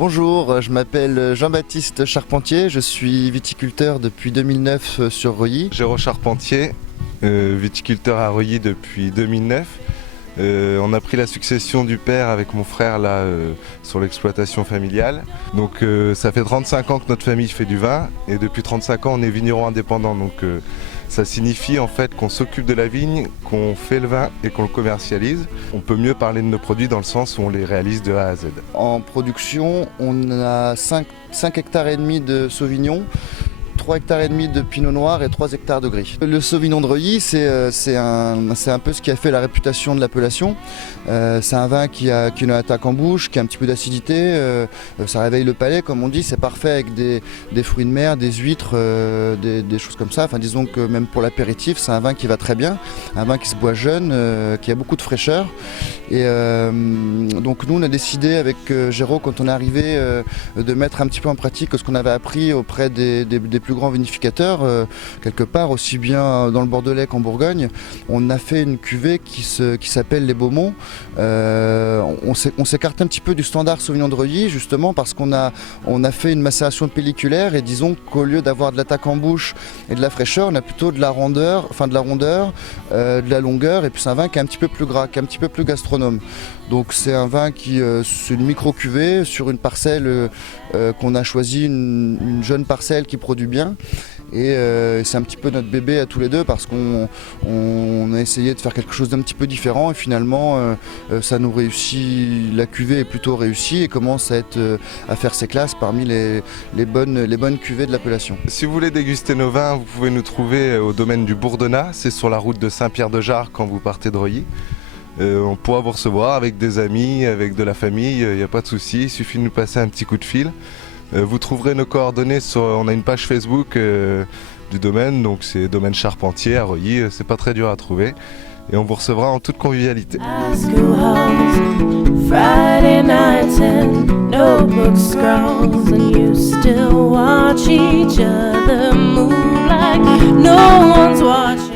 Bonjour, je m'appelle Jean-Baptiste Charpentier, je suis viticulteur depuis 2009 sur Reuilly. Géraud Charpentier, viticulteur à Reuilly depuis 2009. On a pris la succession du père avec mon frère là sur l'exploitation familiale. Donc ça fait 35 ans que notre famille fait du vin et depuis 35 ans on est vigneron indépendant. Donc ça signifie en fait qu'on s'occupe de la vigne, qu'on fait le vin et qu'on le commercialise. On peut mieux parler de nos produits dans le sens où on les réalise de A à Z. En production, on a 5 hectares et demi de Sauvignon, 3 hectares et demi de Pinot Noir et 3 hectares de Gris. Le Sauvignon de Reuilly, c'est un peu ce qui a fait la réputation de l'appellation. C'est un vin qui a une attaque en bouche, qui a un petit peu d'acidité, ça réveille le palais comme on dit, c'est parfait avec des fruits de mer, des huîtres, des choses comme ça. Enfin, disons que même pour l'apéritif, c'est un vin qui va très bien, un vin qui se boit jeune, qui a beaucoup de fraîcheur. Et donc nous on a décidé avec Géraud quand on est arrivé de mettre un petit peu en pratique ce qu'on avait appris auprès des plus grands vinificateurs, quelque part aussi bien dans le Bordelais qu'en Bourgogne. On a fait une cuvée qui s'appelle les Beaumonts. On s'écarte un petit peu du standard Sauvignon de Reuilly justement parce qu'on a fait une macération pelliculaire et disons qu'au lieu d'avoir de l'attaque en bouche et de la fraîcheur, on a plutôt de la rondeur, de la longueur, et puis c'est un vin qui est un petit peu plus gras, qui est un petit peu plus gastronome. Donc c'est un vin qui, c'est une micro-cuvée sur une parcelle qu'on a choisi, une jeune parcelle qui produit bien. Et c'est un petit peu notre bébé à tous les deux parce qu'on a essayé de faire quelque chose d'un petit peu différent et finalement ça nous réussit, la cuvée est plutôt réussie et commence à faire ses classes parmi les bonnes cuvées de l'appellation. Si vous voulez déguster nos vins, vous pouvez nous trouver au domaine du Bourdonnat, c'est sur la route de Saint-Pierre-de-Jarre quand vous partez de Reuilly. On pourra vous recevoir avec des amis, avec de la famille, il n'y a pas de souci, il suffit de nous passer un petit coup de fil. Vous trouverez nos coordonnées on a une page Facebook du domaine, donc c'est Domaine Charpentier à Reuilly, c'est pas très dur à trouver et on vous recevra en toute convivialité. Friday nights and notebook scrawls and you still watch each other move like no one's watching.